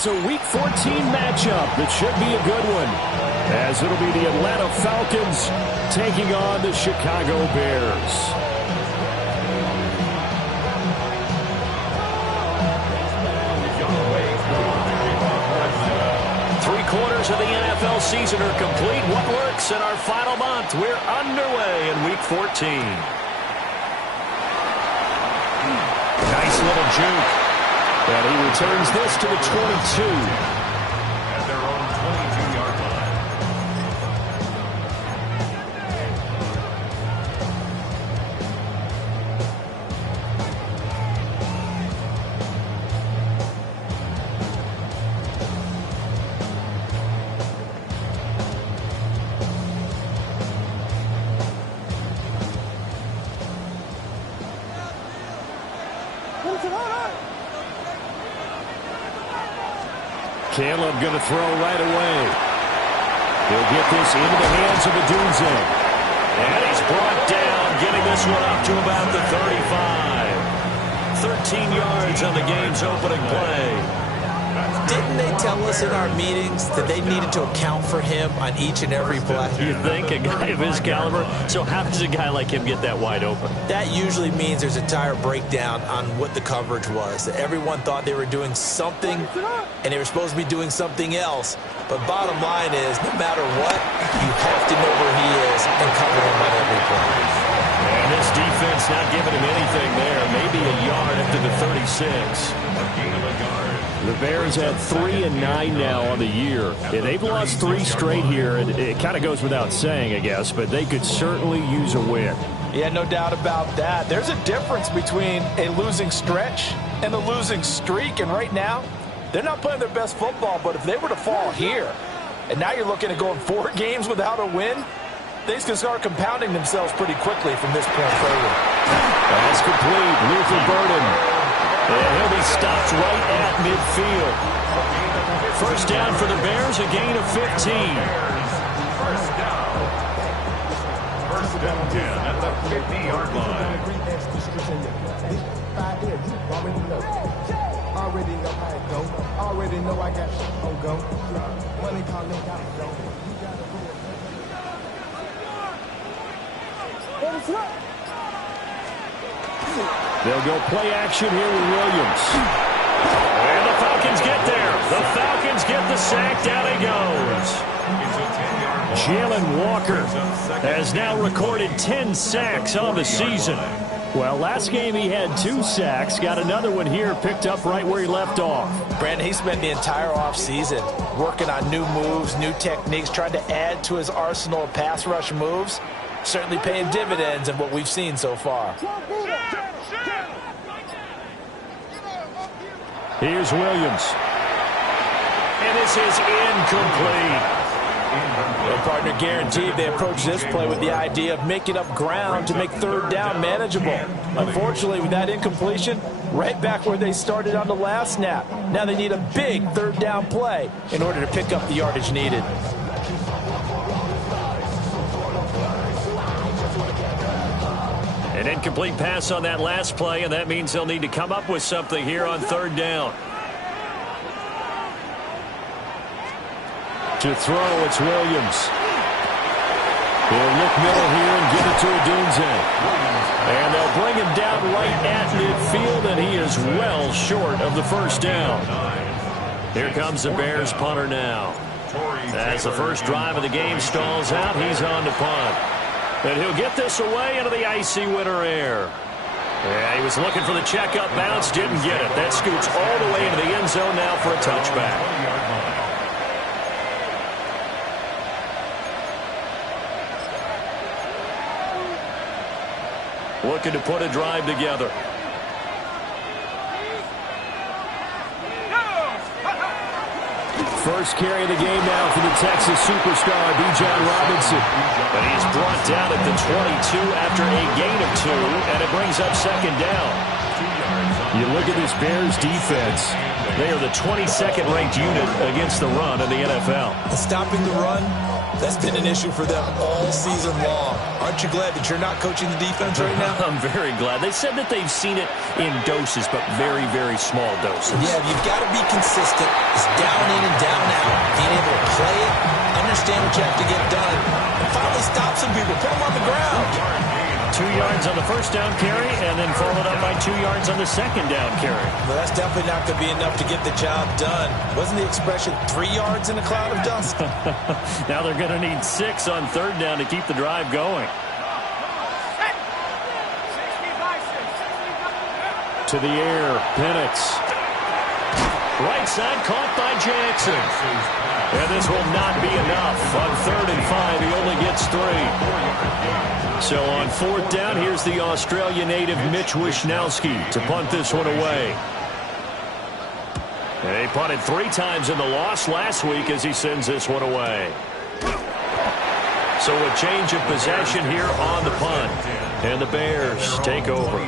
it's a Week 14 matchup that should be a good one, as it'll be the Atlanta Falcons taking on the Chicago Bears. Three-quarters of the NFL season are complete. What works in our final month? We're underway in Week 14. Nice little juke. And he returns this to the 22. At their own 22-yard line. Caleb going to throw right away. He'll get this into the hands of Adunze. And he's brought down, getting this one up to about the 35. 13 yards on the game's opening play. Didn't they tell us in our meetings that they needed to account for him on each and every play? You think? A guy of his caliber? So how does a guy like him get that wide open? That usually means there's a entire breakdown on what the coverage was. Everyone thought they were doing something, and they were supposed to be doing something else. But bottom line is, no matter what, you have to know where he is and cover him on every play. And this defense not giving him anything there. Maybe a yard after the 36. A gain of a yard. The Bears at 3-9 now on the year. Yeah, they've lost 3 straight here, and it kind of goes without saying, I guess, but they could certainly use a win. Yeah, no doubt about that. There's a difference between a losing stretch and a losing streak, and right now, they're not playing their best football, but if they were to fall here, and now you're looking at going 4 games without a win, things can start compounding themselves pretty quickly from this point forward. That's complete. Luther Burden. And he'll be stopped right at midfield. First down for the Bears, a gain of 15. First down. First and 10 at the 50-yard line. Already know how it go. Already know I got on go. Money calling, got it go. They'll go play action here with Williams. And the Falcons get there. The Falcons get the sack. Down he goes. Jalen Walker has now recorded 10 sacks on the season. Well, last game he had 2 sacks. Got another one here, picked up right where he left off. Brandon, he spent the entire offseason working on new moves, new techniques, trying to add to his arsenal of pass rush moves. Certainly paying dividends in what we've seen so far. Here's Williams. And this is incomplete. Well, partner, guaranteed they approach this play with the idea of making up ground to make third down manageable. Unfortunately, with that incompletion, right back where they started on the last snap. Now they need a big third down play in order to pick up the yardage needed. An incomplete pass on that last play, and that means they'll need to come up with something here on third down. To throw, it's Williams. He'll look middle here and give it to Adunze. And they'll bring him down right at midfield, and he is well short of the first down. Here comes the Bears punter now. As the first drive of the game stalls out, he's on to punt. And he'll get this away into the icy winter air. Yeah, he was looking for the checkup bounce, didn't get it. That scoots all the way into the end zone now for a touchback. Looking to put a drive together. First carry of the game now for the Texas superstar, Bijan Robinson. But he's brought down at the 22 after a gain of 2, and it brings up second down. You look at this Bears defense, They are the 22nd ranked unit against the run in the NFL. Stopping the run, that's been an issue for them all season long. Aren't you glad that you're not coaching the defense right now? I'm very glad. They said that they've seen it in doses, but very, very small doses. Yeah, you've got to be consistent. It's down in and down out. Being able to play it, understand what you have to get done, and finally stop some people, put them on the ground. 2 yards on the first down carry, and then followed up by 2 yards on the second down carry. Well, that's definitely not going to be enough to get the job done. Wasn't the expression 3 yards in a cloud of dust? Now they're going to need 6 on third down to keep the drive going. To the air, Penix. Right side caught by Jackson. And this will not be enough. On 3rd and 5, he only gets 3. So on 4th down, here's the Australia native Mitch Wishnowsky to punt this one away. And he punted 3 times in the loss last week as he sends this one away. So a change of possession here on the punt. And the Bears take over.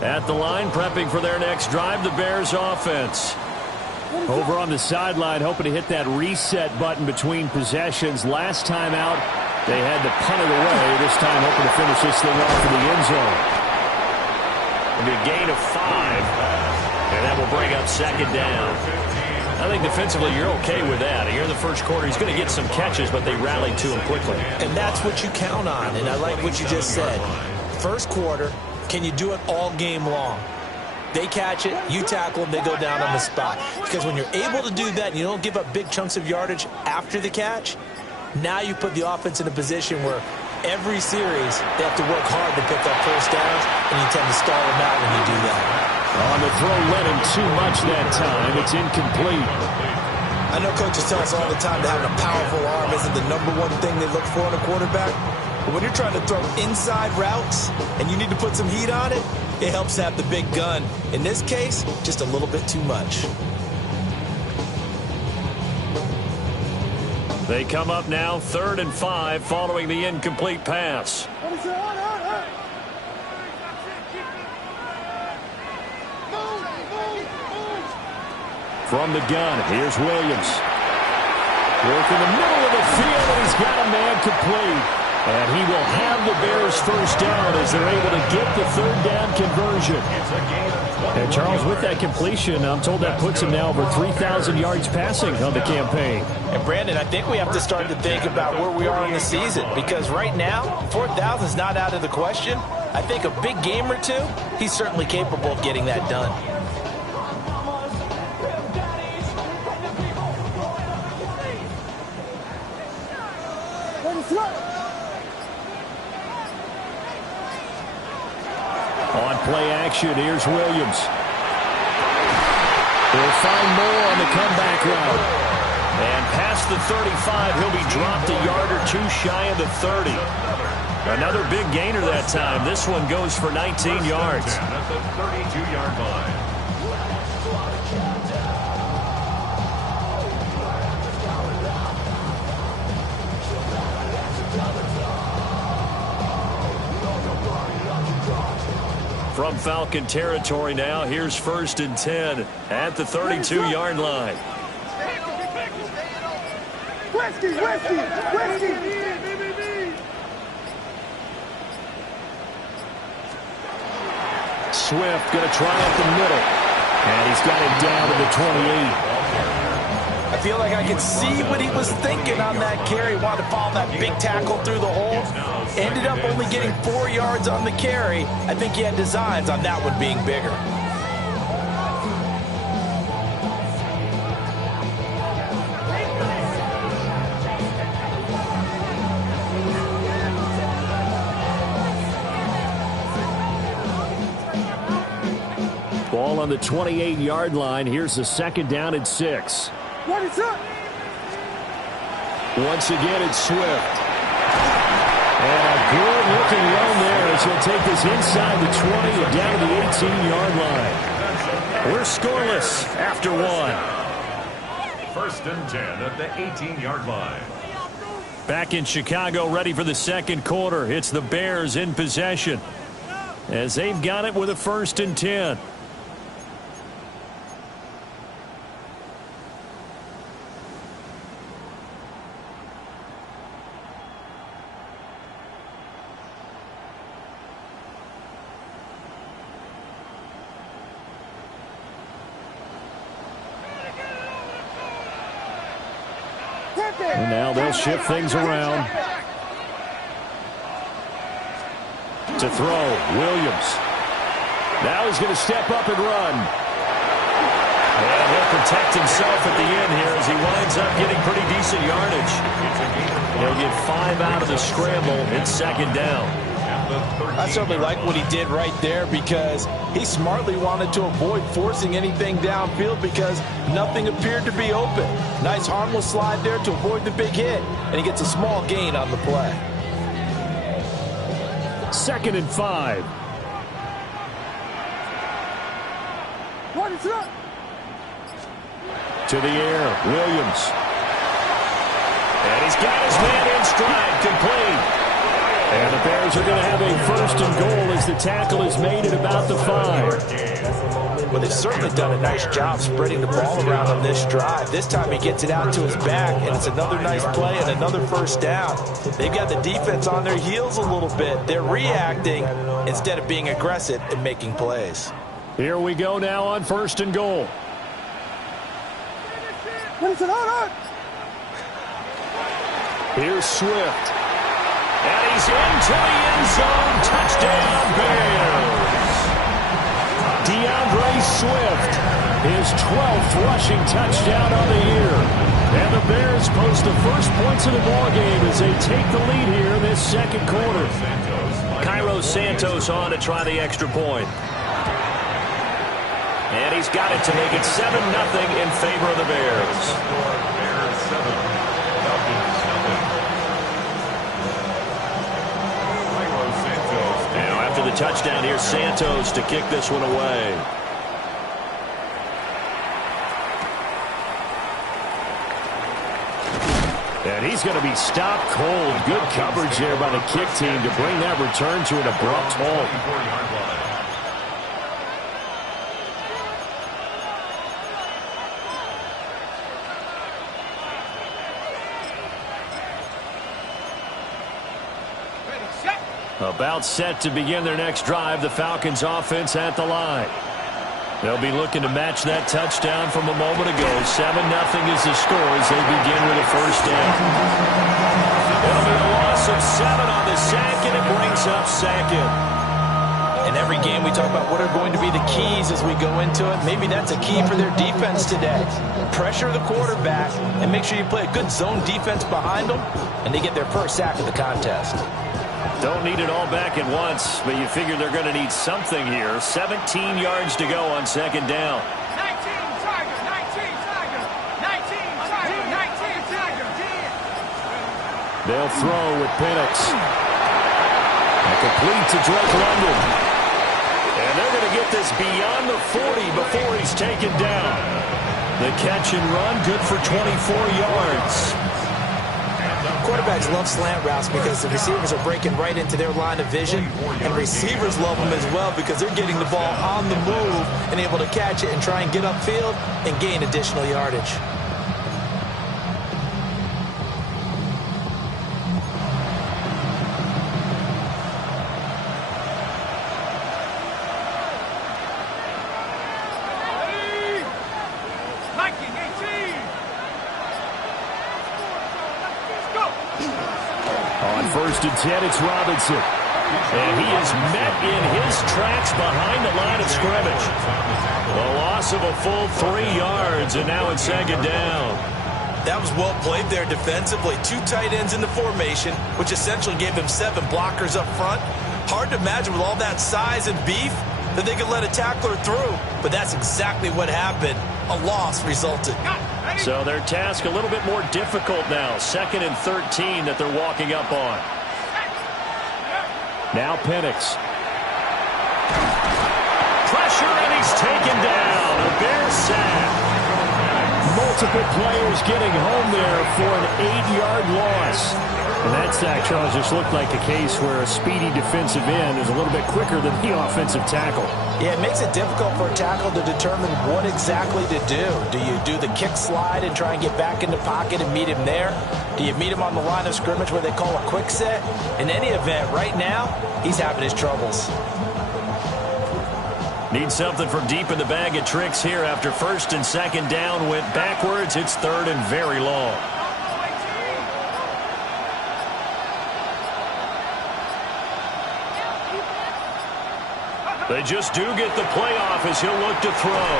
At the line, prepping for their next drive, the Bears offense. Over on the sideline, hoping to hit that reset button between possessions. Last time out, they had to punt it away. This time, hoping to finish this thing off in the end zone. It'll be a gain of 5, and that will bring up 2nd down. I think defensively, you're okay with that. Here in the first quarter, he's going to get some catches, but they rallied to him quickly. And that's what you count on, and I like what you just said. First quarter, can you do it all game long? They catch it, you tackle them, they go down on the spot. Because when you're able to do that and you don't give up big chunks of yardage after the catch, now you put the offense in a position where every series they have to work hard to pick up first downs, and you tend to stall them out when you do that. On the throw, led him too much that time. It's incomplete. I know coaches tell us all the time that having a powerful arm isn't the #1 thing they look for in a quarterback. But when you're trying to throw inside routes and you need to put some heat on it, it helps to have the big gun. In this case, just a little bit too much. They come up now 3rd and 5 following the incomplete pass. From the gun, here's Williams. Work in the middle of the field, and he's got a man complete. And he will have the Bears first down as they're able to get the 3rd down conversion. And Charles, with that completion, I'm told that puts him now over 3,000 yards passing on the campaign. And Brandon, I think we have to start to think about where we are in the season, because right now, 4,000 is not out of the question. I think a big game or two, he's certainly capable of getting that done. On play action, here's Williams. He'll find more on the comeback route. And past the 35, he'll be dropped a yard or 2 shy of the 30. Another big gainer that time. This one goes for 19 yards. At the 32-yard line. From Falcon territory now, here's 1st and 10 at the 32-yard line. Swift going to try up the middle, and he's got it down to the 28. I feel like I can see what he was thinking on that carry. Wanted to follow that big tackle through the hole. Ended up only getting 4 yards on the carry. I think he had designs on that one being bigger. Ball on the 28-yard line. Here's the 2nd down and 6. Once again, it's Swift. And a Good looking run there as he'll take this inside the 20 and down to the 18-yard line. We're scoreless after one. 1st and 10 at the 18-yard line. Back in Chicago, ready for the second quarter. It's the Bears in possession as they've got it with a 1st and 10. And now they'll shift things around. To throw, Williams. Now he's going to step up and run. And he'll protect himself at the end here as he winds up getting pretty decent yardage. He'll get 5 out of the scramble. It's 2nd down. I certainly like what he did right there because he smartly wanted to avoid forcing anything downfield because nothing appeared to be open. Nice harmless slide there to avoid the big hit, and he gets a small gain on the play. 2nd and 5. To the air, Williams. And he's got his man in stride, complete. And the Bears are going to have a 1st and goal as the tackle is made at about the 5. Well, they've certainly done a nice job spreading the ball around on this drive. This time he gets it out to his back, and it's another nice play and another 1st down. They've got the defense on their heels a little bit. They're reacting instead of being aggressive and making plays. Here we go now on 1st and goal. Here's Swift. And he's into the end zone. Touchdown, Bears. DeAndre Swift, his 12th rushing touchdown on the year. And the Bears post the first points of the ballgame as they take the lead here in this 2nd quarter. Cairo Santos on to try the extra point. And he's got it to make it 7-0 in favor of the Bears. Bears 7, Falcons 7. Now after the touchdown, here's Santos to kick this one away. And he's going to be stopped cold. Good coverage there by the kick team to bring that return to an abrupt halt. About set to begin their next drive. The Falcons offense at the line. They'll be looking to match that touchdown from a moment ago. 7-0 is the score as they begin with a 1st down. It'll be a loss of 7 on the sack, and it brings up 2nd. In every game we talk about what are going to be the keys as we go into it. Maybe that's a key for their defense today. Pressure the quarterback and make sure you play a good zone defense behind them, and they get their first sack of the contest. Don't need it all back at once, but you figure they're going to need something here. 17 yards to go on 2nd down. 19 Tiger, 19 Tiger, 19 Tiger, 19 Tiger. They'll throw with Penix. And complete to Drake London. And they're going to get this beyond the 40 before he's taken down. The catch and run, good for 24 yards. Quarterbacks love slant routes because the receivers are breaking right into their line of vision, and receivers love them as well because they're getting the ball on the move and able to catch it and try and get upfield and gain additional yardage. On 1st and 10, it's Robinson. And he is met in his tracks behind the line of scrimmage. A loss of a full 3 yards, and now it's 2nd down. That was well played there defensively. 2 tight ends in the formation, which essentially gave them 7 blockers up front. Hard to imagine with all that size and beef that they could let a tackler through. But that's exactly what happened. A loss resulted. So their task a little bit more difficult now. 2nd and 13 that they're walking up on. Now Penix. Pressure, and he's taken down. A Bears sack. Multiple players getting home there for an 8-yard loss. And that sack, Charles, just looked like a case where a speedy defensive end is a little bit quicker than the offensive tackle. Yeah, it makes it difficult for a tackle to determine what exactly to do. Do you do the kick slide and try and get back in the pocket and meet him there? Do you meet him on the line of scrimmage where they call a quick set? In any event, right now, he's having his troubles. Need something from deep in the bag of tricks here after first and second down went backwards. It's third and very long. They just do get the play off as he'll look to throw.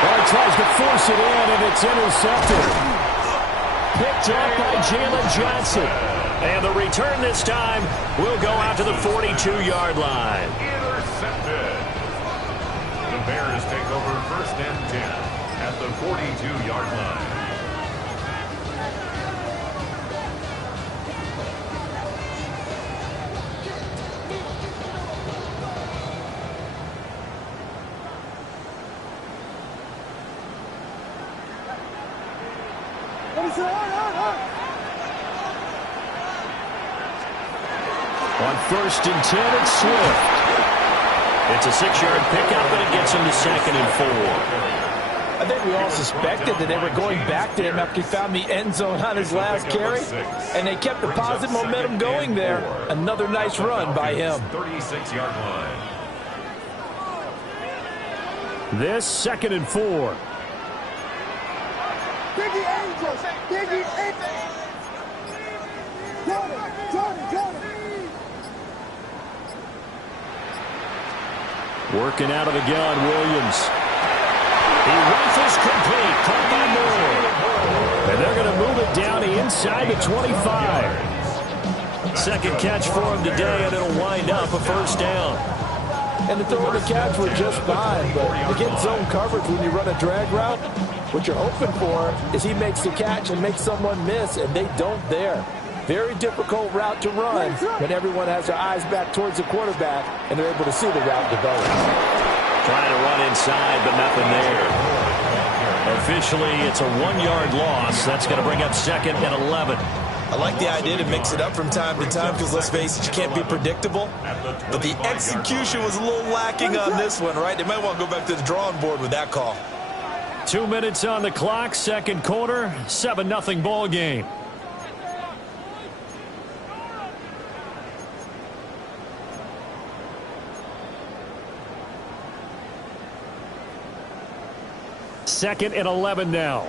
Well, he tries to force it in, and it's intercepted. Picked up by Jalen Johnson. And the return this time will go out to the 42-yard line. Intercepted. The Bears take over first and 10 at the 42-yard line. On first and 10, it's Swift. It's a 6-yard pickup, and it gets him to second and 4. I think we all suspected that they were going back to him after he found the end zone on his last carry, and they kept the positive momentum going there. Another nice run by him. 36-yard line. This second and 4. Biggie Angels! Biggie Angels! Jordan! Working out of the gun, Williams. He rifles complete, caught by Moore. And they're going to move it down inside the 25. Second catch for him today, and it'll wind up a first down. And the throw and the catch were just fine, but to get zone coverage when you run a drag route, what you're hoping for is he makes the catch and makes someone miss, and they don't there. Very difficult route to run when everyone has their eyes back towards the quarterback and they're able to see the route develop. Trying to run inside, but nothing there. Officially, it's a 1-yard loss. That's going to bring up second and 11. I like the idea to mix it up from time to time because, let's face it, you can't be predictable. But the execution was a little lacking on this one, right? They might want to go back to the drawing board with that call. 2 minutes on the clock, second quarter, 7-0 ball game. Second and 11 now.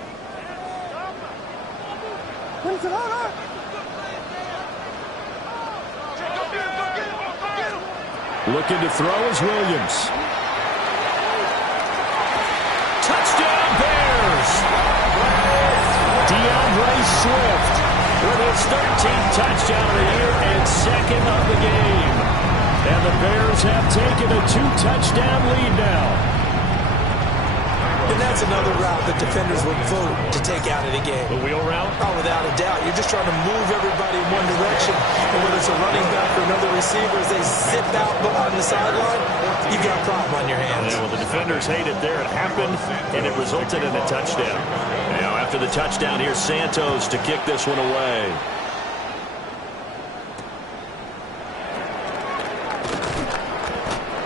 Looking to throw is Williams. Touchdown Bears! DeAndre Swift with his 13th touchdown of the year and second of the game. And the Bears have taken a 2-touchdown lead now. And that's another route that defenders would vote to take out of the game. The wheel route? Oh, without a doubt. You're just trying to move everybody in one direction. And whether it's a running back or another receiver, as they zip out on the sideline, you've got a problem on your hands. Yeah, well, the defenders hate it there. It happened, and it resulted in a touchdown. Now, after the touchdown, here's Santos to kick this one away.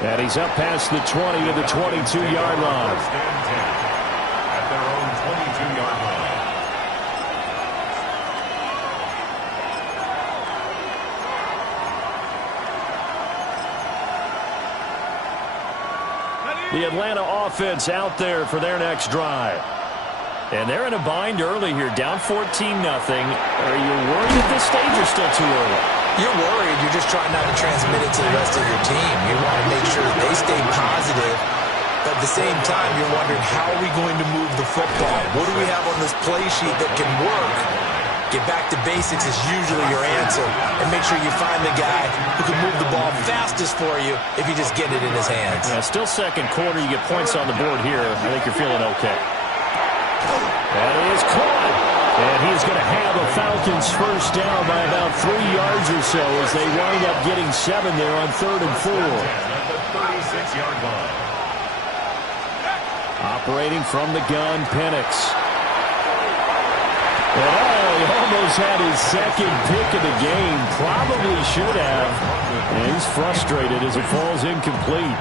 And he's up past the 20 to the 22-yard line. At their own 22-yard line. The Atlanta offense out there for their next drive. And they're in a bind early here, down 14-0. Are you worried at this stage or still too early? You're worried. You're just trying not to transmit it to the rest of your team. You want to make sure that they stay positive. But at the same time, you're wondering, how are we going to move the football? What do we have on this play sheet that can work? Get back to basics is usually your answer. And make sure you find the guy who can move the ball fastest for you if you just get it in his hands. Yeah, still second quarter. You get points on the board here. I think you're feeling okay. That is caught. And he's going to have a Falcons first down by about 3 yards or so as they wind up getting 7 there on 3rd and 4. At the 36-yard line. Operating from the gun, Penix. And he almost had his second pick of the game. Probably should have. And he's frustrated as it falls incomplete.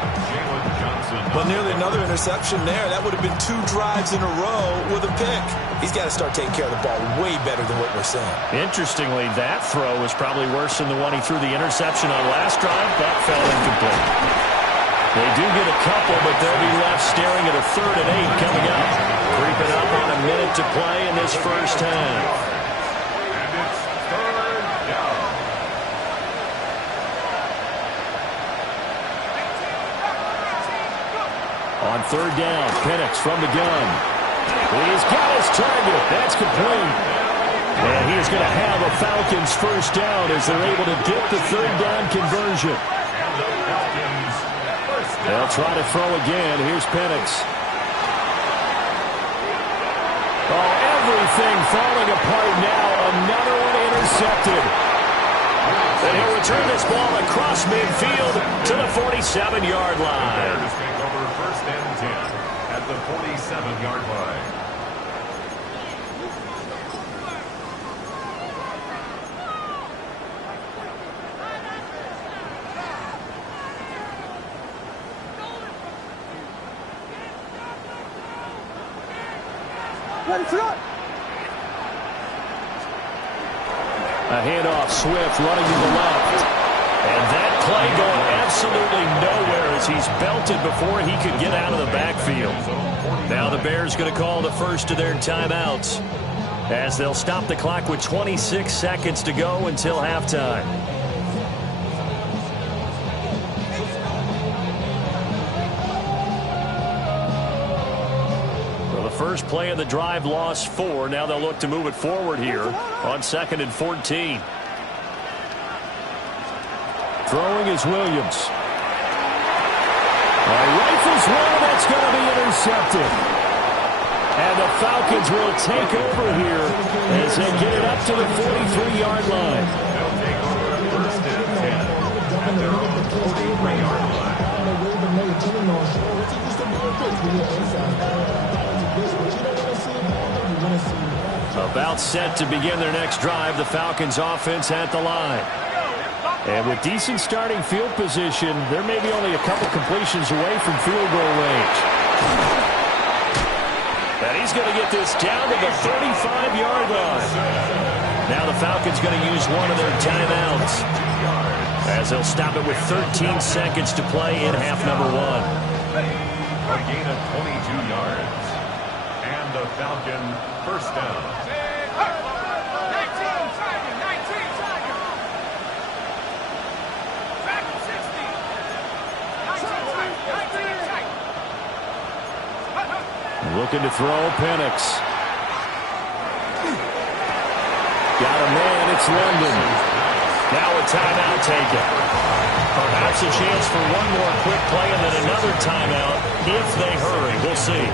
But nearly another interception there. That would have been 2 drives in a row with a pick. He's got to start taking care of the ball way better than what we're seeing. Interestingly, that throw was probably worse than the one he threw the interception on last drive. That fell incomplete. They do get a couple, but they'll be left staring at a 3rd and 8 coming up. Creeping up on a minute to play in this first half. And it's 3rd down. On 3rd down, Penix from the gun. He's got his target. That's complete. And he's going to have a Falcons first down as they're able to get the 3rd down conversion. And the Falcons first down. They'll try to throw again. Here's Penix. Oh, everything falling apart now. Another one intercepted. And he'll return this ball across midfield to the 47-yard line. Bears take over 1st and 10 at the 47-yard line. A handoff, Swift running to the left. And that play going absolutely nowhere as he's belted before he could get out of the backfield. Now the Bears going to call the first of their timeouts as they'll stop the clock with 26 seconds to go until halftime. First play of the drive, lost 4. Now they'll look to move it forward here on 2nd and 14. Throwing is Williams. Rifles one, that's going to be intercepted. And the Falcons will take over here as they get it up to the 43-yard line. They'll take over 1st and 10 at their own 43-yard line. About set to begin their next drive, the Falcons offense at the line. And with decent starting field position, they're maybe only a couple completions away from field goal range. And he's going to get this down to the 35-yard line. Now the Falcons going to use one of their timeouts as they'll stop it with 13 seconds to play in half number 1. A gain of 22 yards. And the Falcon first down. Looking to throw, Penix. Got a man, it's London. Now a timeout taken. Perhaps a chance for one more quick play and then another timeout if they hurry. We'll see.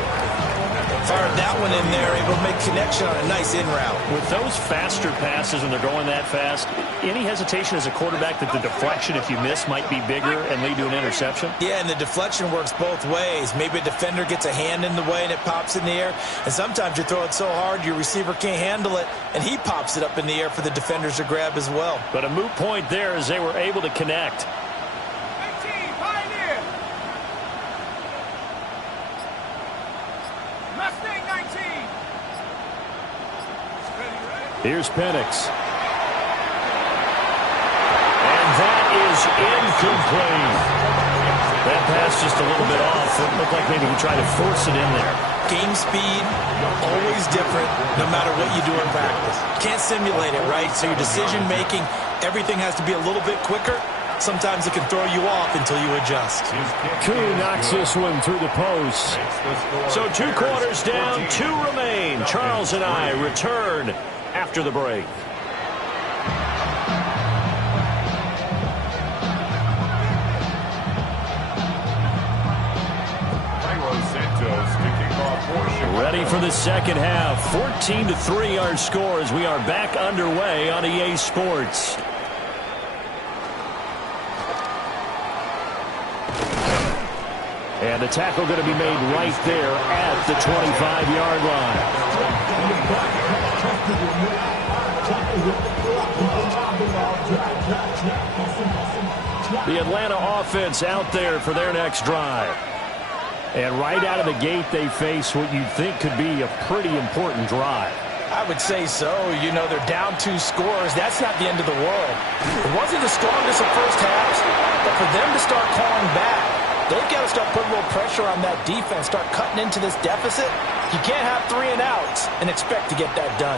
Fired that one in there, able to make connection on a nice in route. With those faster passes when they're going that fast, any hesitation as a quarterback that the deflection, if you miss, might be bigger and lead to an interception? Yeah, and the deflection works both ways. Maybe a defender gets a hand in the way and it pops in the air. And sometimes you throw it so hard your receiver can't handle it, and he pops it up in the air for the defenders to grab as well. But a moot point there as they were able to connect. Here's Penix. And that is incomplete. That pass just a little bit off. It looked like maybe he tried to force it in there. Game speed, always different, no matter what you do in practice. Can't simulate it, right? So your decision-making, everything has to be a little bit quicker. Sometimes it can throw you off until you adjust. Koo knocks this one through the post. So 2 quarters down, 2 remain. Charles and I return after the break. Santos kicking Ready for the second half. 14-3 our score as we are back underway on EA Sports. And the tackle going to be made right there at the 25-yard line. The Atlanta offense out there for their next drive. And right out of the gate, they face what you'd think could be a pretty important drive. I would say so. You know, they're down 2 scores. That's not the end of the world. It wasn't the strongest of first halves, but for them to start calling back, they've got to start putting a little pressure on that defense, start cutting into this deficit. You can't have 3 and outs and expect to get that done.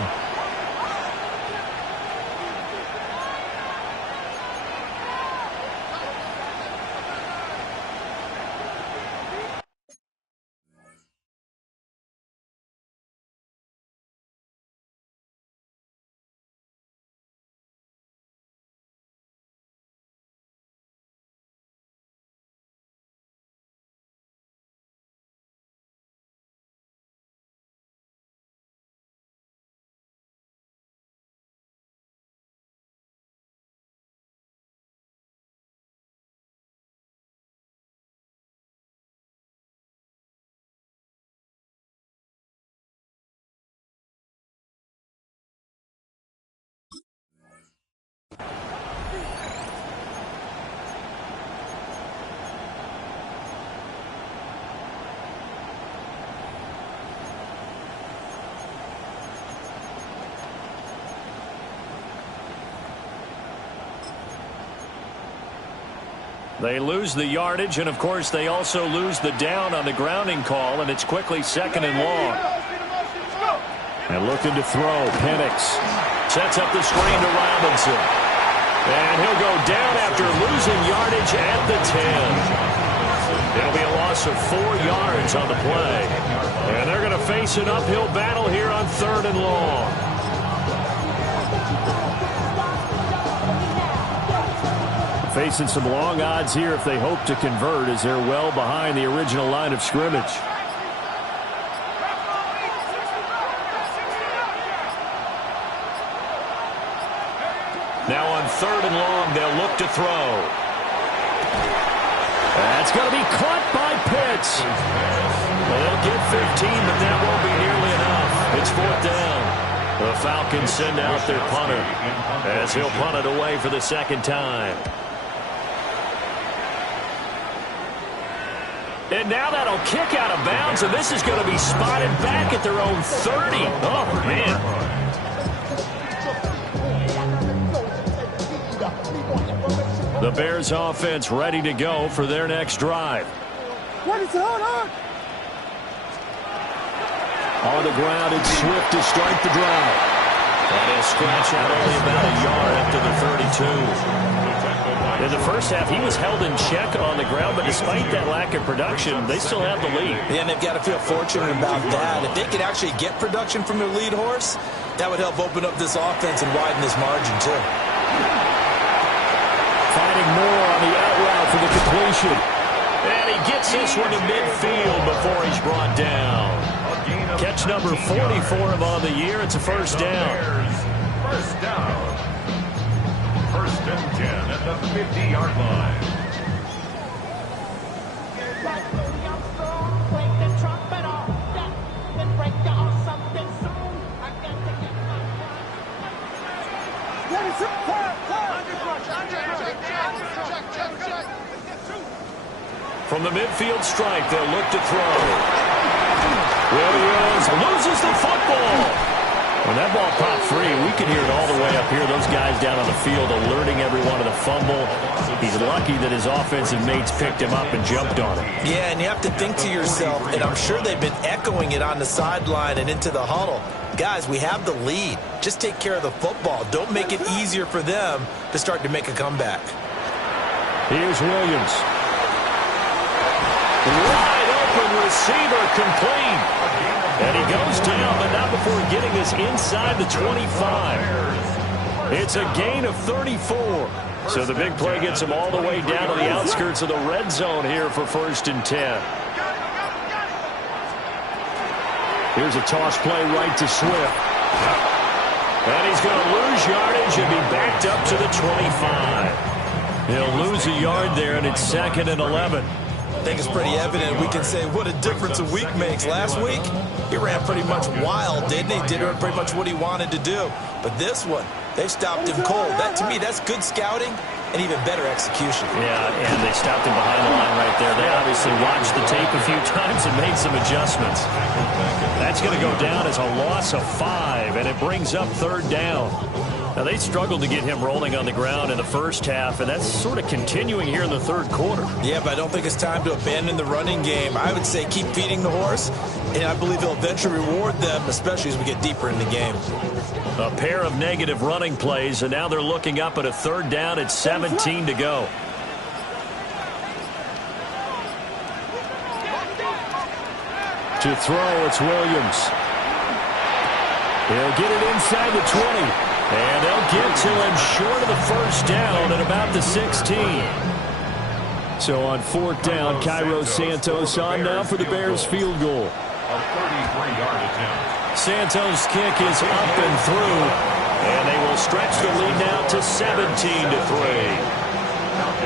They lose the yardage, and, of course, they also lose the down on the grounding call, and it's quickly 2nd and long. And looking to throw, Penix sets up the screen to Robinson. And he'll go down after losing yardage at the 10. It'll be a loss of 4 yards on the play. And they're going to face an uphill battle here on 3rd and long. Facing some long odds here if they hope to convert, as they're well behind the original line of scrimmage. Now on 3rd and long, they'll look to throw. That's going to be caught by Pitts. Well, they'll get 15, but that won't be nearly enough. It's 4th down. The Falcons send out their punter as he'll punt it away for the 2nd time. And now that'll kick out of bounds, and this is going to be spotted back at their own 30. Oh, man. The Bears offense ready to go for their next drive. What is it? Hold on. On the ground, it's Swift to start the drive. And he'll scratch out only about a yard after the 32. In the first half, he was held in check on the ground, but despite that lack of production, they still have the lead. Yeah, and they've got to feel fortunate about that. If they could actually get production from their lead horse, that would help open up this offense and widen this margin, too. Finding more on the out route for the completion. And he gets this one to midfield before he's brought down. Catch number 40 for him on the year. It's a 1st down. First down. 1st and 10 at the 50-yard line. From the midfield stripe, they'll look to throw. Williams loses the football. When that ball popped free, we could hear it all the way up here. Those guys down on the field alerting everyone of the fumble. He's lucky that his offensive mates picked him up and jumped on him. Yeah, and you have to think to yourself, and I'm sure they've been echoing it on the sideline and into the huddle. Guys, we have the lead. Just take care of the football. Don't make it easier for them to start to make a comeback. Here's Williams. Wide open receiver, complete. And he goes down, but not before getting this inside the 25. It's a gain of 34. So the big play gets him all the way down to the outskirts of the red zone here for 1st and 10. Here's a toss play right to Swift. And he's going to lose yardage and be backed up to the 25. He'll lose a yard there, and it's 2nd and 11. I think it's pretty evident. We can say what a difference a week makes. Last week, he ran pretty much wild, didn't he? Did pretty much what he wanted to do. But this one, they stopped him cold. That, to me, that's good scouting and even better execution. Yeah, and they stopped him behind the line right there. They obviously watched the tape a few times and made some adjustments. That's going to go down as a loss of 5, and it brings up 3rd down. Now, they struggled to get him rolling on the ground in the first half, and that's sort of continuing here in the 3rd quarter. Yeah, but I don't think it's time to abandon the running game. I would say keep feeding the horse, and I believe he'll eventually reward them, especially as we get deeper in the game. A pair of negative running plays, and now they're looking up at a 3rd down at 17 to go. To throw, it's Williams. He'll get it inside the 20. And they'll get to him short of the 1st down at about the 16. So on 4th down, Cairo Santos on now for the Bears field goal. A 33-yard attempt. Santos' kick is up and through. And they will stretch the lead now to 17-3.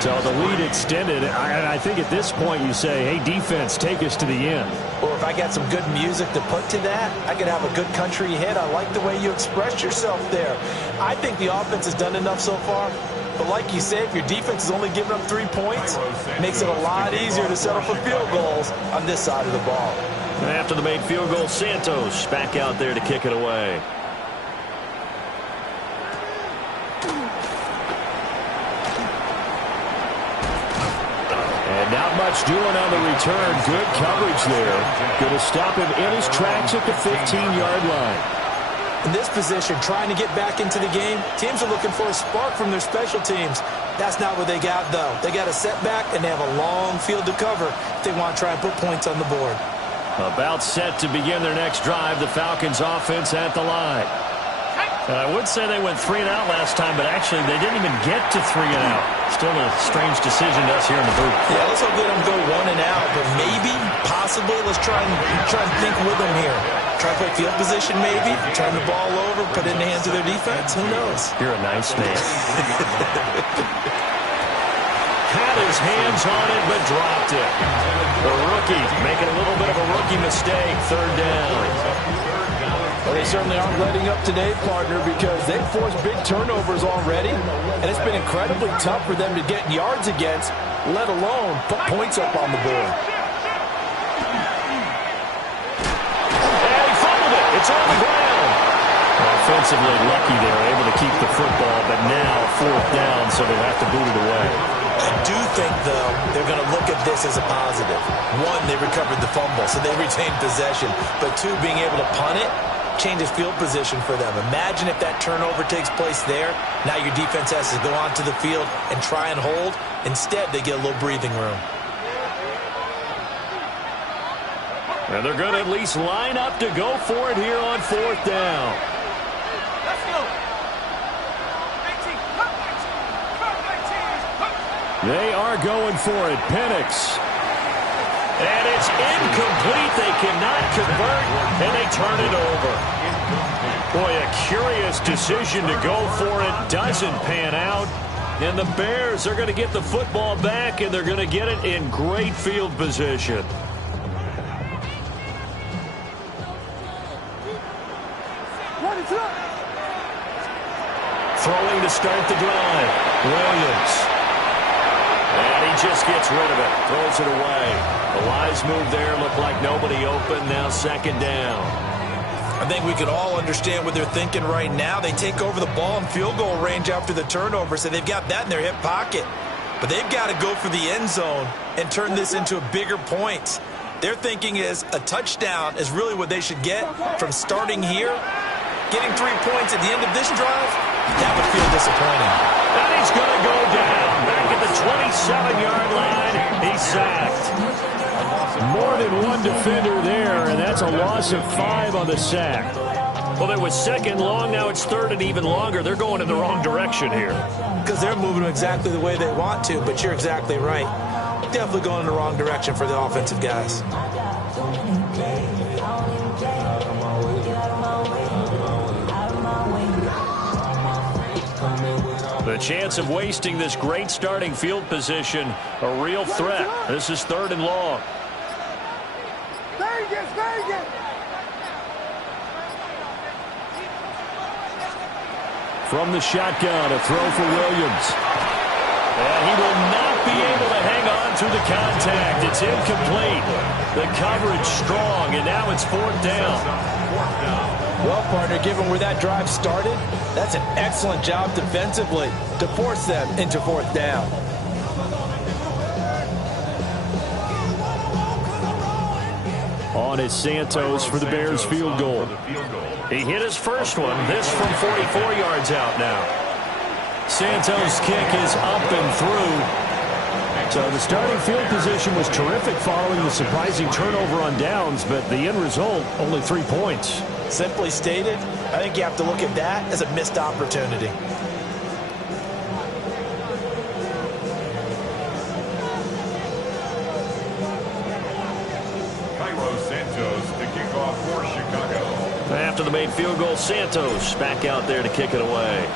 So the lead extended. I think at this point you say, hey, defense, take us to the end. Or if I got some good music to put to that, I could have a good country hit. I like the way you expressed yourself there. I think the offense has done enough so far. But like you said, if your defense is only giving up 3 points, it makes it a lot easier to settle for field goals on this side of the ball. And after the made field goal, Santos back out there to kick it away. And not much doing on the return. Good coverage there. Going to stop him in his tracks at the 15-yard line. In this position, trying to get back into the game, teams are looking for a spark from their special teams. That's not what they got, though. They got a setback, and they have a long field to cover if they want to try and put points on the board. About set to begin their next drive, the Falcons offense at the line. I would say they went 3 and out last time, but actually they didn't even get to 3 and out. Still a strange decision to us here in the booth. Yeah, let's hope they don't go 1 and out, but maybe, possibly, let's try and think with them here. Try to play field position maybe, turn the ball over, put it in the hands of their defense. Who knows? You're a nice man. Had his hands on it, but dropped it. The rookie making a little bit of a rookie mistake, 3rd down. Well, they certainly aren't letting up today, partner, because they've forced big turnovers already, and it's been incredibly tough for them to get yards against, let alone put points up on the board. And he fumbled it. It's on the ground. Offensively lucky they were able to keep the football, but now 4th down, so they'll have to boot it away. I do think, though, they're going to look at this as a positive. 1, they recovered the fumble, so they retained possession. But 2, being able to punt it changes field position for them. Imagine if that turnover takes place there. Now your defense has to go onto the field and try and hold. Instead, they get a little breathing room. And they're going to at least line up to go for it here on 4th down. Let's go. They are going for it. Penix. And it's incomplete. They cannot convert, and they turn it over. Boy, a curious decision to go for it. Doesn't pan out. And the Bears are going to get the football back, and they're going to get it in great field position. Throwing to start the drive. Williams. And he just gets rid of it. Throws it away. The wise move there. Looked like nobody open. Now 2nd down. I think we can all understand what they're thinking right now. They take over the ball in field goal range after the turnover, so they've got that in their hip pocket. But they've got to go for the end zone and turn this into a bigger point. Their thinking is a touchdown is really what they should get from starting here. Getting 3 points at the end of this drive, that would feel disappointing. And he's going to go down. Back at the 27-yard line. He's sacked. More than one defender there, and that's a loss of 5 on the sack. Well, it was 2nd long. Now it's 3rd and even longer. They're going in the wrong direction here. Because they're moving exactly the way they want to, but you're exactly right. Definitely going in the wrong direction for the offensive guys. The chance of wasting this great starting field position, a real threat. This is 3rd and long. From the shotgun, a throw for Williams. And he will not be able to hang on through the contact. It's incomplete. The coverage strong, and now it's 4th down. Well, partner, given where that drive started, that's an excellent job defensively to force them into 4th down. On is Santos for the Bears field goal. He hit his first one. This from 44 yards out now. Santos' kick is up and through. So the starting field position was terrific following the surprising turnover on downs, but the end result, only 3 points. Simply stated, I think you have to look at that as a missed opportunity. After the made field goal, Santos back out there to kick it away.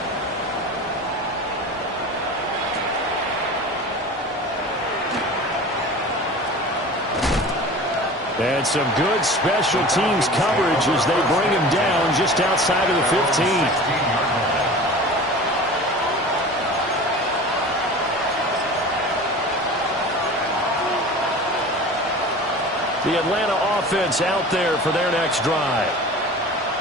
And some good special teams coverage as they bring him down just outside of the 15. The Atlanta offense out there for their next drive.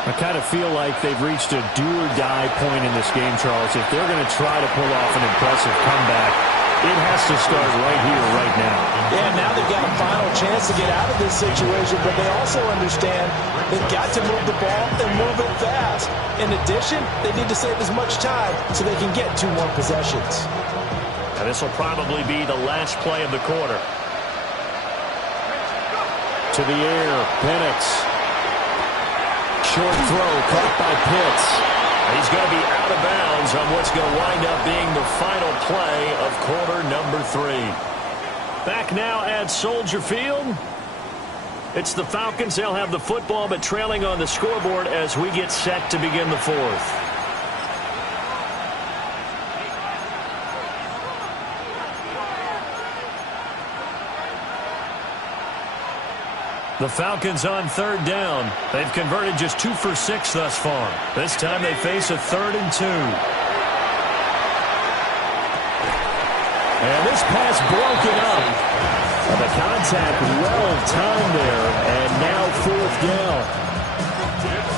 I kind of feel like they've reached a do-or-die point in this game, Charles. If they're going to try to pull off an impressive comeback, it has to start right here, right now. Yeah, now they've got a final chance to get out of this situation, but they also understand they've got to move the ball and move it fast. In addition, they need to save as much time so they can get 2 more possessions. And this will probably be the last play of the quarter. To the air, Penix. Short throw caught by Pitts. He's going to be out of bounds on what's going to wind up being the final play of quarter number 3. Back now at Soldier Field. It's the Falcons. They'll have the football, but trailing on the scoreboard as we get set to begin the 4th. The Falcons on 3rd down. They've converted just 2 for 6 thus far. This time they face a 3rd and 2. And this pass broken up. The contact well timed there, and now 4th down.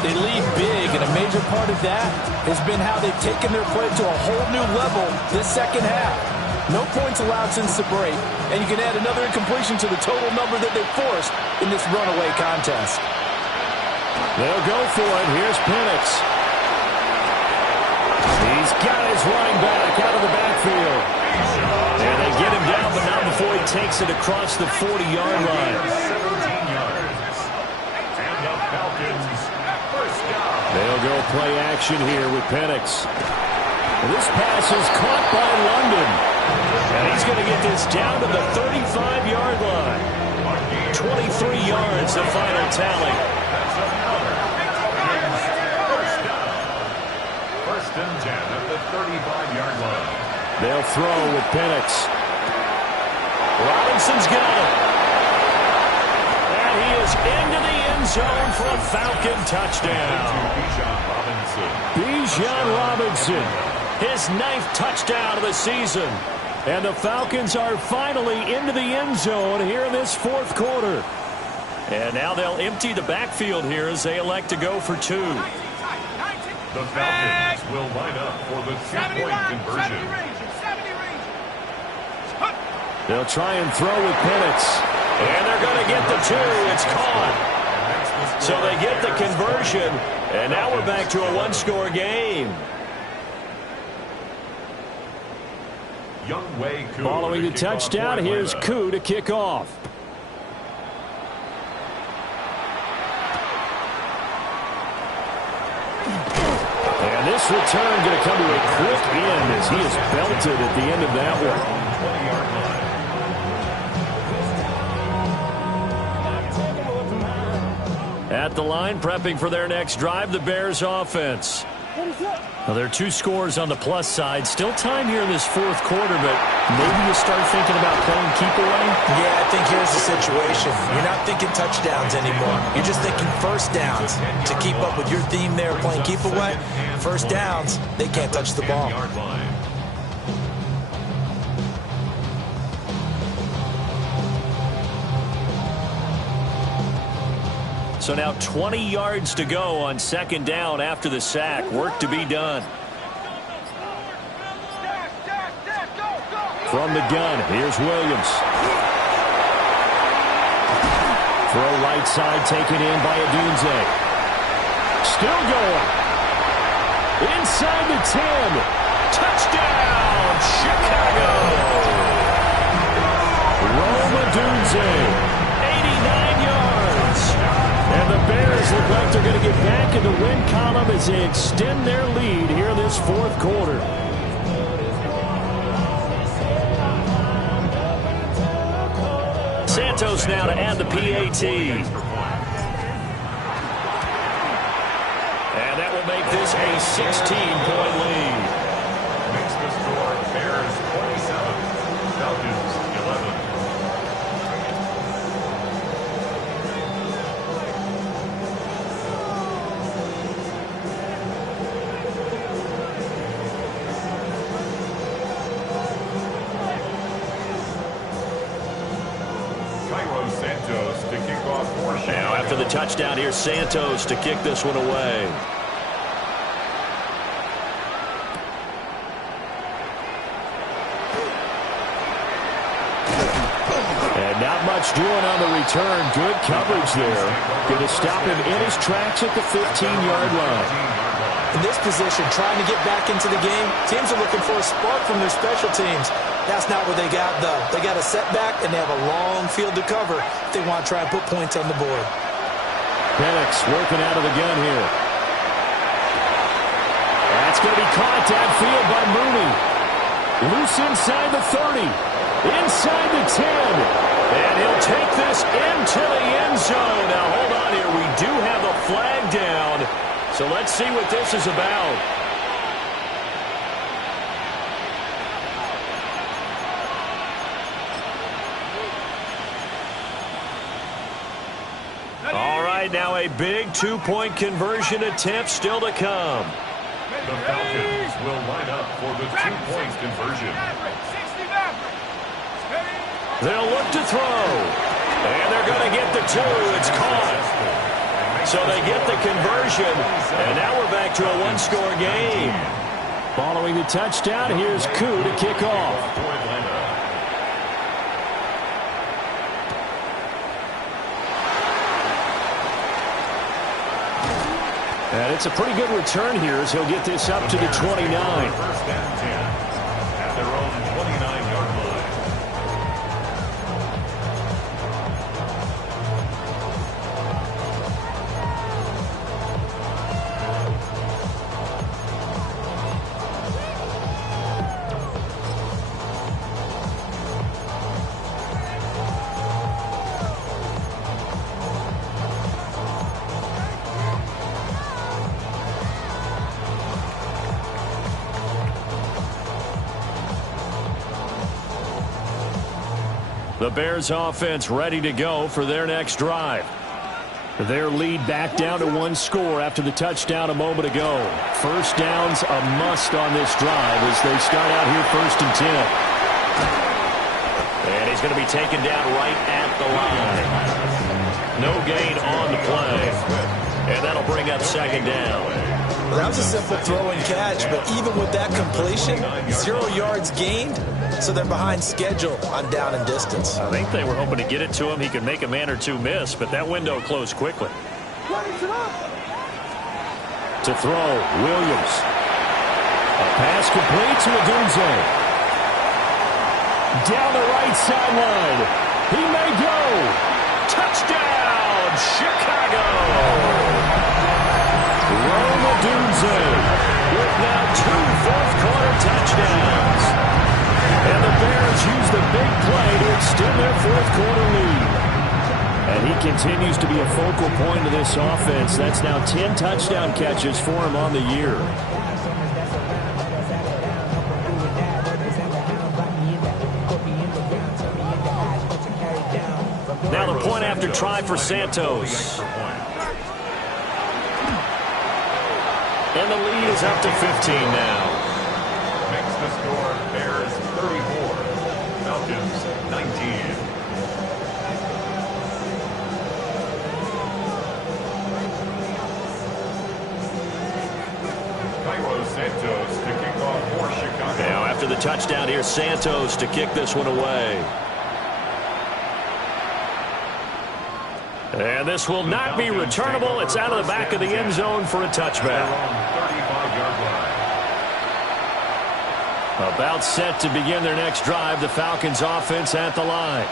They lead big, and a major part of that has been how they've taken their play to a whole new level this second half. No points allowed since the break, and you can add another incompletion to the total number that they forced in this runaway contest. They'll go for it. Here's Penix. He's got his running back out of the backfield. And they get him down, but not before he takes it across the 40-yard line. 17 yards. And the Falcons, first down. They'll go play action here with Penix. This pass is caught by London. And he's going to get this down to the 35-yard line. 23 yards, the final tally. First and 10 at the 35-yard line. They'll throw with Penix. Robinson's got it. And he is into the end zone for a Falcon touchdown. Bijan Robinson, his 9th touchdown of the season. And the Falcons are finally into the end zone here in this 4th quarter. And now they'll empty the backfield here as they elect to go for 2. The Falcons will line up for the 2-point conversion. They'll try and throw with Penix. And they're going to get the 2. It's caught. So they get the conversion. And now we're back to a 1-score game. Following the touchdown, here's Koo to kick off. And this return going to come to a quick end as he is belted at the end of that one. At the line, prepping for their next drive, the Bears offense. Well, there are 2 scores on the plus side. Still time here in this fourth quarter, but maybe you start thinking about playing keep away? Yeah, I think here's the situation. You're not thinking touchdowns anymore. You're just thinking first downs. To keep up with your theme there, playing keep away, first downs, they can't touch the ball. So now 20 yards to go on second down after the sack. Work to be done. From the gun, here's Williams. Throw right side taken in by Odunze. Still going. Inside the 10. Touchdown, Chicago. Rome Odunze, 89 yards. And the Bears look like they're going to get back in the win column as they extend their lead here in this fourth quarter. Santos now to add the PAT. And that will make this a 16-point lead. Makes the score Bears 27, Falcons 11. Santos to kick off for Chicago. Now after the touchdown, here's Santos to kick this one away. And not much doing on the return. Good coverage there. Going to stop him in his tracks at the 15-yard line. In this position, trying to get back into the game, teams are looking for a spark from their special teams. That's not what they got, though. They got a setback, and they have a long field to cover if they want to try and put points on the board. Penix working out of the gun here. That's going to be caught downfield by Mooney. Loose inside the 30. Inside the 10. And he'll take this into the end zone. Now, hold on here. We do have a flag down. So let's see what this is about. All right, now a big two-point conversion attempt still to come. The Falcons will line up for the two-point conversion. They'll look to throw. And they're going to get the 2. It's caught. So they get the conversion, and now we're back to a one-score game. Following the touchdown, here's Koo to kick off. And it's a pretty good return here as he'll get this up to the 29. First and 10 at their own 29-yard line. The Bears offense ready to go for their next drive. Their lead back down to 1 score after the touchdown a moment ago. First down's a must on this drive as they start out here first and 10. And he's going to be taken down right at the line. No gain on the play. And that'll bring up second down. Well, that was a simple throw and catch, but even with that completion, 0 yards gained, so they're behind schedule on down and distance. I think they were hoping to get it to him. He could make a man or two miss, but that window closed quickly. To throw, Williams. A pass complete to Odunze. Down the right sideline. He may go. Touchdown, Chicago. Rome Odunze with now 2 fourth-quarter touchdowns. And the Bears use the big play to extend their fourth-quarter lead. And He continues to be a focal point of this offense. That's now 10 touchdown catches for him on the year. Now the point after try for Santos. And the lead is up to 15 now. Makes the score Bears 34, Falcons 19. Santos to kick off for Chicago. Now after the touchdown here, Santos to kick this one away. And this will not be returnable. It's out of the back of the end zone for a touchback. About set to begin their next drive. The Falcons offense at the line.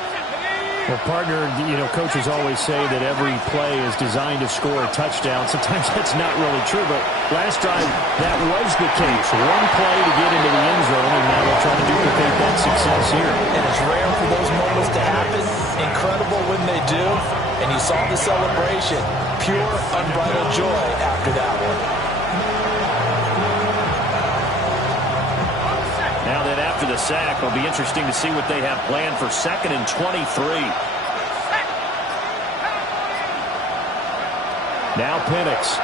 Well, partner, coaches always say that every play is designed to score a touchdown. Sometimes that's not really true, but last drive, that was the case. One play to get into the end zone, and now they'll try to duplicate that success here. And it's rare for those moments to happen. Incredible when they do. And you saw the celebration. Pure, unbridled joy after that one. Now that after the sack, it'll be interesting to see what they have planned for 2nd and 23. Now Penix.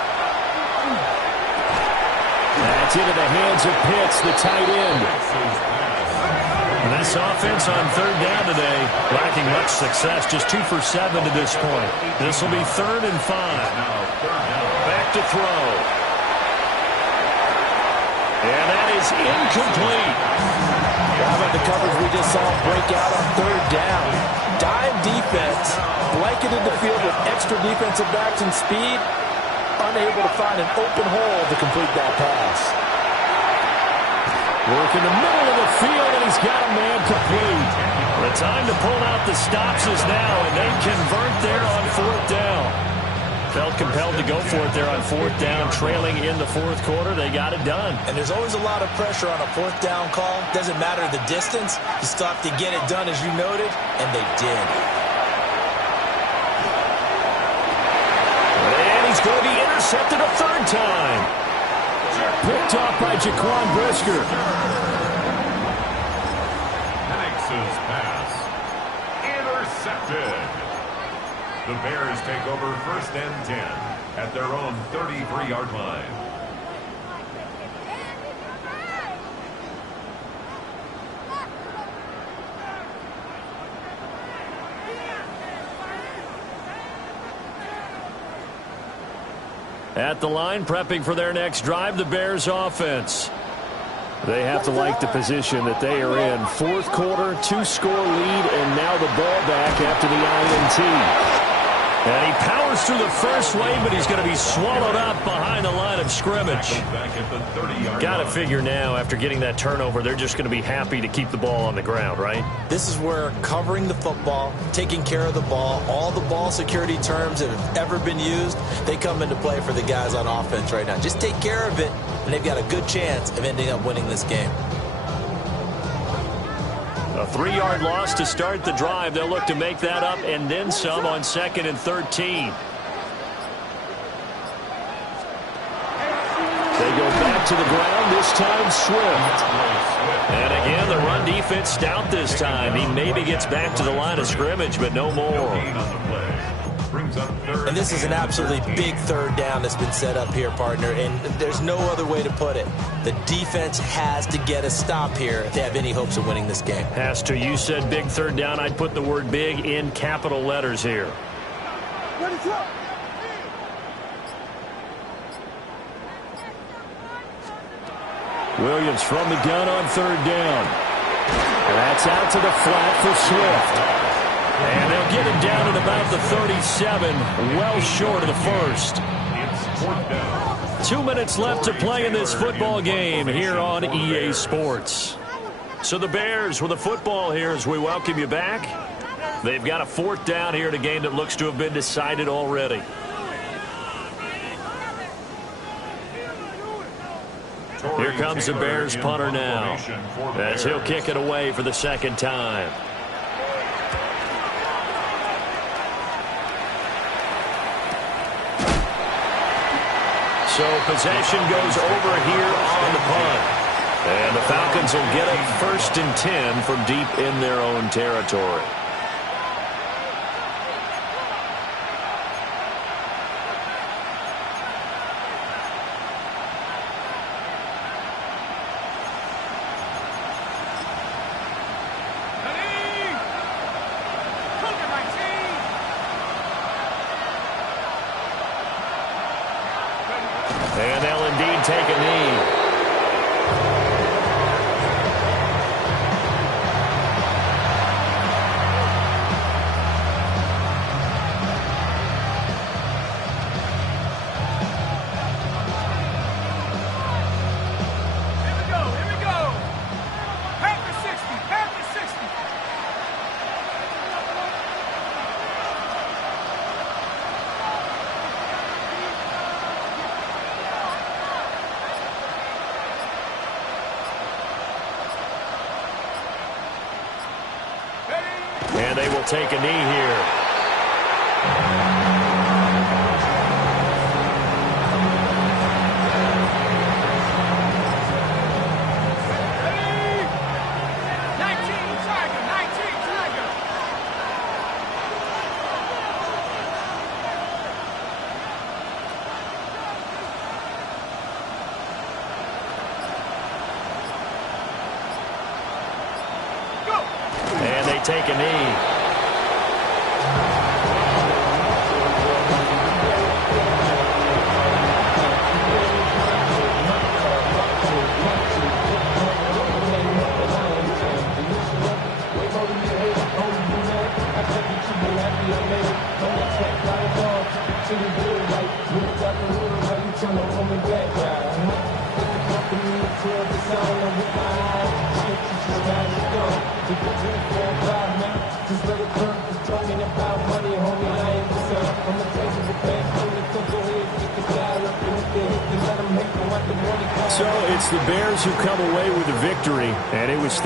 That's into the hands of Pitts, the tight end. This offense on 3rd down today, lacking much success, just 2 for 7 to this point. This will be 3rd and 5. Back to throw. And that is incomplete. How about the coverage we just saw break out on 3rd down? Dime defense, blanketed the field with extra defensive backs and speed, unable to find an open hole to complete that pass. Work in the middle of the field, and he's got a man complete. The time to pull out the stops is now, and they convert there on 4th down. Felt compelled to go for it there on 4th down, trailing in the 4th quarter. They got it done. And there's always a lot of pressure on a 4th down call. Doesn't matter the distance. You still have to get it done, as you noted, and they did. And he's going to be intercepted a 3rd time. Picked off by Jaquan Brisker. Penix's pass intercepted. The Bears take over 1st and 10 at their own 33-yard line. At the line, prepping for their next drive, the Bears offense. They have to like the position that they are in. 4th quarter, 2-score lead, and now the ball back after the INT. And he powers through the first wave, but he's going to be swallowed up behind the line of scrimmage. Got to figure now, after getting that turnover, they're just going to be happy to keep the ball on the ground, right? This is where covering the football, taking care of the ball, all the ball security terms that have ever been used, they come into play for the guys on offense right now. Just take care of it, and they've got a good chance of ending up winning this game. A 3-yard loss to start the drive. They'll look to make that up and then some on 2nd and 13. They go back to the ground, this time Swift. And again, the run defense stout this time. He maybe gets back to the line of scrimmage, but no more. And this is an absolutely big 3rd down that's been set up here, partner, and there's no other way to put it. The defense has to get a stop here if they have any hopes of winning this game. Has to. You said big 3rd down. I'd put the word big in capital letters here. Williams from the gun on 3rd down. That's out to the flat for Swift. And they'll get him down at about the 37, well short of the 1st. 2 minutes left to play in this football game here on EA Sports. So the Bears with a football here as we welcome you back. They've got a 4th down here in a game that looks to have been decided already. Here comes the Bears punter now as he'll kick it away for the 2nd time. So possession goes over here on the punt. And the Falcons will get it 1st and 10 from deep in their own territory. And they'll indeed take a knee. And they will take a knee here. And they take a knee. So it's the Bears who come away with the victory, and it was